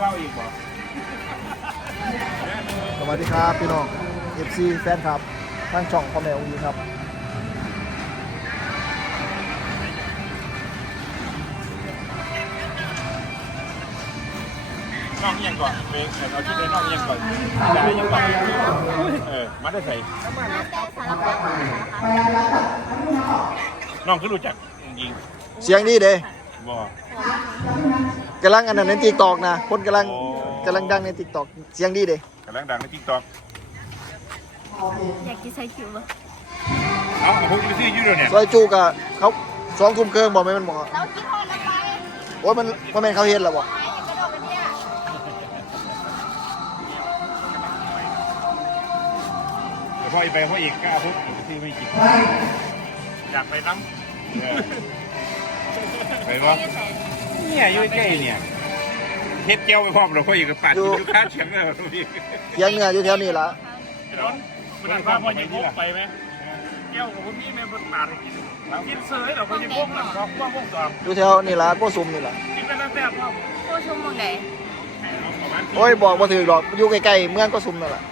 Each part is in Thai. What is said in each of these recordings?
เล่าอีกบ่สวัสดีครับพี่น้อง FC แฟนครับทางช่องพ่อแม่องค์ยิงครับน้องเอียงก่อนเบรกเอาที่ได้น้องเอียงก่อนได้ยังก่อนเออมาได้ใส่มาแต่สารพัดนะคะน้องก็รู้จักยิงเสียงดีเด้บ่ กำลังอันนั้นในติ๊กตอกนะ คนกำลังโอ้กำลังดังในติ๊กตอกเสียงดีเด้กำลังดังในทิกตอกอยากกินไส้คิวป่ะเอาเอาพวกนี้ซื้ออยู่เดี๋ยวเนี่ยซอยจูกับเขาสองทุ่มเครื่องบอกไหมมันบอกเรากินทอดแล้วไปโอ้ยมันพ่อแม่นเขาเฮ็ดแล้วบอกไปกระโดดกันเนี่ยเดี๋ยวพ่ออีกไปพ่ออีกกล้าพวกอีกซื้อไม่กินอยากไปน้ำเออไปบ่ เนี่ยอยู่ใกล้ๆเนี่ยเฮ็ดเจียวไปพร้อมเราพ่ออีกกับปาดกินลูกค้าเฉียงเลยพี่เสียงเหนืออยู่แถวนี้ละมันนั่นว่าพอยิงพวกไปไหมแก้วของพี่แม่บนปาดกินกินเสยเหรอพอยิงพวกนั่นก็ว่าพวกสองอยู่แถวนี่ละโกซุมนี่ละกินไปแล้วแซ่บพ่อโคชมมองไหนประมาณโอ้ยบอกบ่ถือหรอกอยู่ใกล้ๆเมืองโกซุมนั่นแหละ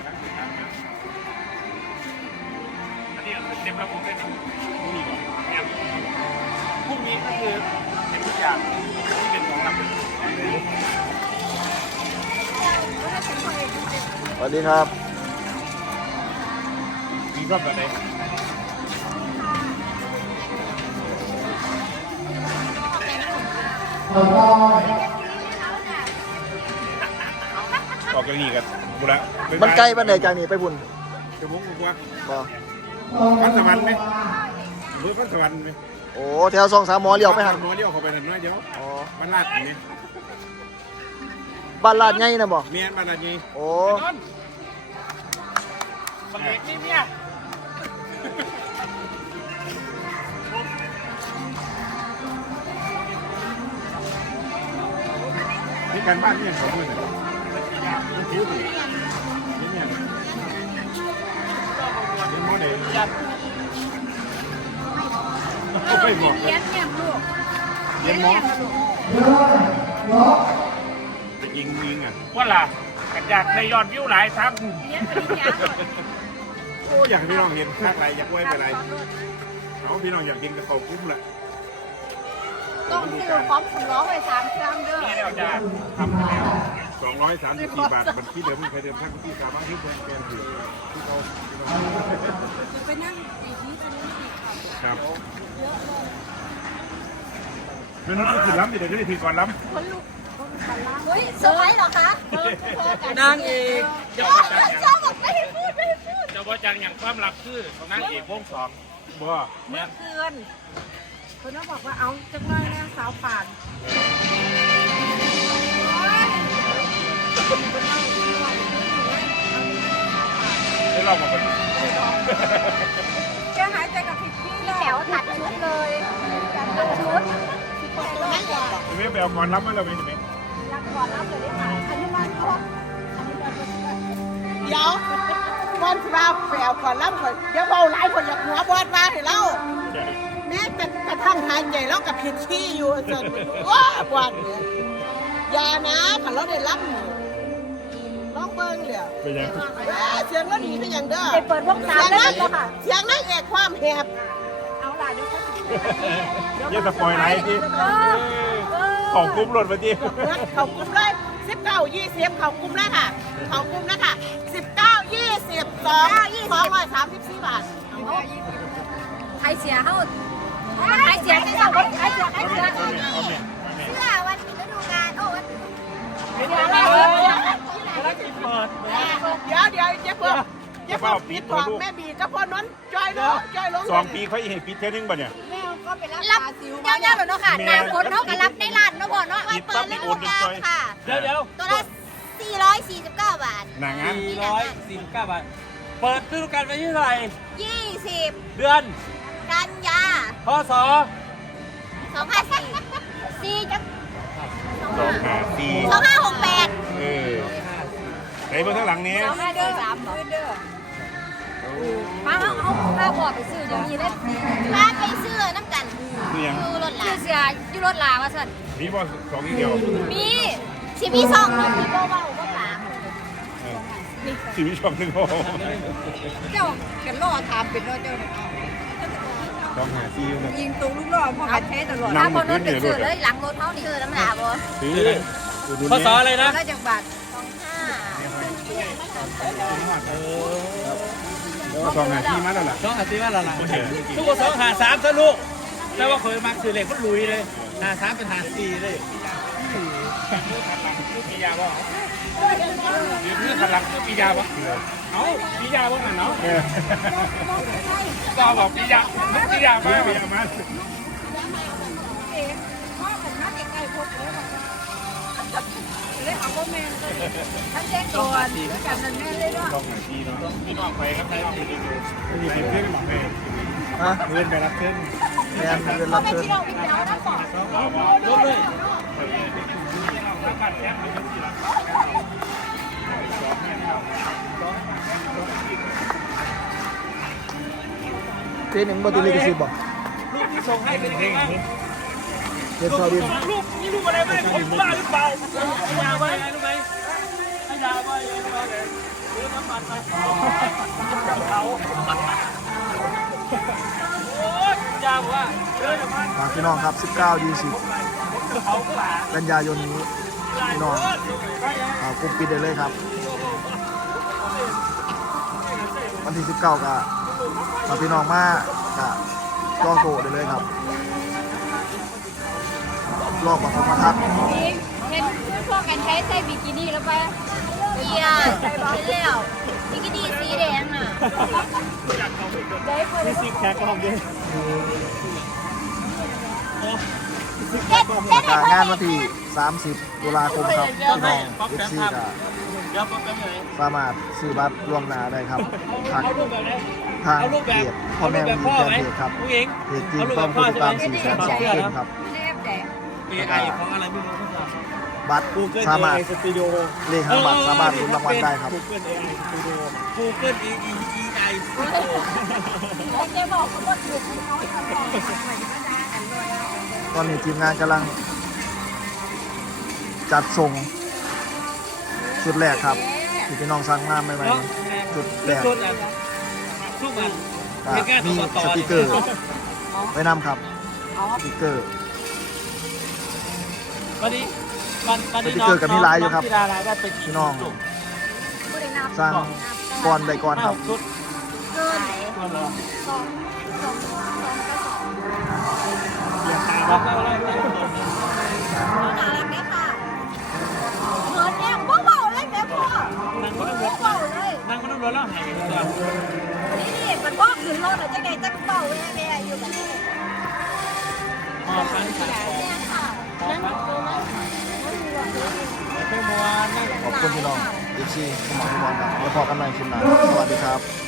วัสดีครับมีรอบแบบไหนออกกันนี่กันบุระมันใกล้บ้านใดจากนี่ไปบุญจะมุกกว่าบ่พันสวรรค์ไหมเบอร์พันสวรรค์ไหมโอ้แถวสองสามหมอเลี้ยวไปหันหมอเลี้ยวเข้าไปนั่นน้อยเดียวอ๋อบ้านลาดนี่ บ้านลาดใหญ่นะบ่เมียนบ้านลาดนี่โอ้บังเอกนี่เมียนี่การบ้านเนี่ยของมือเนี่ยมันคิ้วนี่เนี่ยเป็นโมเดลไม่บอกเลี้ยงแก้มลูกเลี้ยงมองจะ ยิงยิงอะว่าล่ะอยากในยอดวิวหลายครับเลี้ยงปริญญาโอ้อยากให้พี่น้องเห็นภาคไรอยากไว้ไปไรเอาพี่น้องอยากกินกระเพรากุ้งละต้องซื้อพร้อมสำล้อไว้สามเครื่องเด้อนี่เราจะทำไปแล้วสองร้อยสามสิบสี่บาทบัญชีเดิมมีใครเดิมทักที่สามารถที่เพิ่มเติมอยู่ที่เขาไปนั่งปีนี้ตอนนี้ดีค่ะครับไม่นั้นก็คือล้ำเดี๋ยวจะได้ถือก่อนล้คนลูก เฮ้ยเซอร์ไพรส์เหรอคะนางเอกำเจ้าอ๋อประจังชอบบอกไม่ให้พูดไม่ให้พูดเจ้าประจังอย่างความลับคือของนางเอกวงสองบ่เมื่อคืนคนนั้นบอกว่าเอาจังน้อยแน่สาวป่านได้ลองมาก่อนแกหายใจกับพี่พี่เลแถยวตัดชุดเลยตัดชุดนั่นแหละไม่ไปเอาก่อนล้ำมาเราไม่ใช่ไหมรักก่อนรับเลยได้ไหมอันนี้มันก็ เดี๋ยวก่อนเราแปลก่อนรับก่อนเดี๋ยวเบาหลายคนอยากหัวบอดมาให้เราแม้จะกระทั่งหายใจแล้วกับผิดที่อยู่จนว้าบอดเนี่ยอย่านะขันเราได้รับน้องเบิ้งเดี๋ยเป็นยังเอ้ยเสียงเราดีเป็นอย่างเด้อไปเปิดวงสามแล้วค่ะ เสียงนั่งเอกความแหบเอาล่ะเดี๋ยวเขาเยี่ยสปอยไลท์ที่ ของกุ้มหล่นมาที่เขากลุ่มเลยสิบเก้ายี่สิบเขากลุ่มเลยค่ะ เขากลุ่มเลยค่ะสิบเก้ายี่สิบสองสองร้อยสามสิบสี่บาทใครเสียเขาใครเสียใครเสียใครเสียใครเสียเอาแม่เสื้อวันฤดูกาลโอ้วันเดี๋ยวเดี๋ยวเดี๋ยวเจ๊เพิ่มเจ๊เพิ่มปิดบอกแม่บีกับพ่อน้นจอยลงจอยลงสองปีเขาอีกปิดเท่านึงป่ะเนี่ย รับเจ้าๆแบบเนาะค่ะหนาฝนเนาะก็รับในร้านเนาะพ่อเนาะปิดปั๊บนี่โอนเป็นซอยค่ะ เดี๋ยวเดี๋ยวตัวละ449 บาทหนางาน449บาท เปิดฤดูกาลไปที่เท่าไหร่20 เดือน กันยาพศ2004 4จังสองหาสี่2568เออไหนเบอร์ข้างหลังนี้25เด้อ3เด้อ มาเอาเอาพาพ่อไปซื้อเดี๋ยวนี้เลยพาไปซื้อน้ำกันคือยังอยู่รถลาซื้อเสียอยู่รถลาว่าซั่นมีบอสสองอีกเดียวมีสิมีซองนึงมีเบาๆบ่ปากชีวิตช่องหนึ่งโอ้โหเจ้ากันล่อถามเป็นล่อเจ้าเนี่ยต้องหาซีอยู่นะยิงตรงลูกล่อพ่อกันแท้ตลอดนั่ถ้างบนรถไปซื้อเลยหลังรถเฮานี่คือน้ำหนาบ่ซื้ออุดหนุนพศอะไรนะได้จากบาทสองห้าแล้วก็ สองหาที่มาแล้วล่ะสองหาสี่ว่าละละลูกก็สองหาสามซะลูกแต่ว่าเคยมักซื้อเหล็กมันลุยเลยหาสามเป็นหาสี่เลยปียาบ่นี่พลังปียาบ่เอ้าปียาบ่นั่นเนาะก็บอกปียาปียามาปียามา เลยเอาพ่อแม่ก็ท่านแจ้งก่อนแล้วกันนั่นแม่เลยว่าต้องหาที่เนาะพี่น้องไปครับพี่น้องไปดูมีเพื่อนหมอไปฮะเพื่อนไปรับเพื่อนแมนเรียนรับเพี่อนลบเลยเทหนึ่งบอติลิกซิบบอกลูกที่ส่งให้เป็นยังไงบ้าง เรียนซอดินลูกนี่ลูกอะไรไม่ได้ผมบ้าหรือเปล่าให้ยาไว้ไงรู้ไหมให้ยาไว้ไงรู้ไหมเดี๋ยวน้ำมันมาเขาโอ๊ยยาว่าเดินออกมาฝากพี่น้องครับ 19 20กันยายนนี้พี่น้องอ่ากลุ่มปิดได้เลยครับ วันที่ 19ก็ฝากพี่น้องมากก็โตได้เลยครับ รอบปฐมทัศน์เห็นพวกกันใช้ใส่บิกินี่แล้วไปเอียใส่บอลแล้วบิกินี่สีแดงน่ะได้เปิดซิกแพคก็ทำด้วยเจ็ดเจ็ดการงานวันที่ 30 ตุลาคมครับพี่น้อง FC ก็เดี๋ยวป๊อปแป๊บไหนสามารถซื้อบัตรล่วงหน้าได้ครับทางเอารูปแบบไหนทางเอารูปเพแบบจพ่อแม่เอารูปวีแบบพ่อแฟนไหมเพจครับผู้หญิงเพจจริงต้องผู้ติดตาม4แสนสองคนครับแนบแต่ AI ของอะไรไม่รู้บัตรสามารถสตูดิโอเลขหางบัตรสามารถลุ้นรางวัลได้ครับ Google AI Studio Google E E E I Studio เจ๊บอกเขาว่าถูกเขาทำบอกตอนนี้ทีมงานกำลัง จัดส่งชุดแรกครับที่พี่น้องสั่งมาใหม่ๆจุดแรกชุดอะทุกวันก็มีสติกเกอร์ไว้นำครับสติกเกอร์ วันนี้วันวันนี้สติ๊กเกอร์กับมีลายอยู่ครับที่ดาราได้เป็นพี่น้องจุดไม่ได้นับสั่งก่อนใดก่อนครับชุดเกินตัวเหรอสองสองสองกระสอบเรียงตามว่าอะไรเขาน่ารักเนี่ยค่ะเหมือนเนี่ยเบาๆเลยแม่พ่อนั่งก็ต้องรถเบาเลยนั่งก็ต้องรถแล้วหายเลยนี่นี่มันพ่อขึ้นรถอะจะไงจะเบาเลยแม่อยู่กันนี่หอบพันขาของเนี่ยค่ะ ขอบคุณพี่น้อง FC สมองพี่บอลครับแล้วพอกันใหม่คลิปหน้าสวัสดีครับ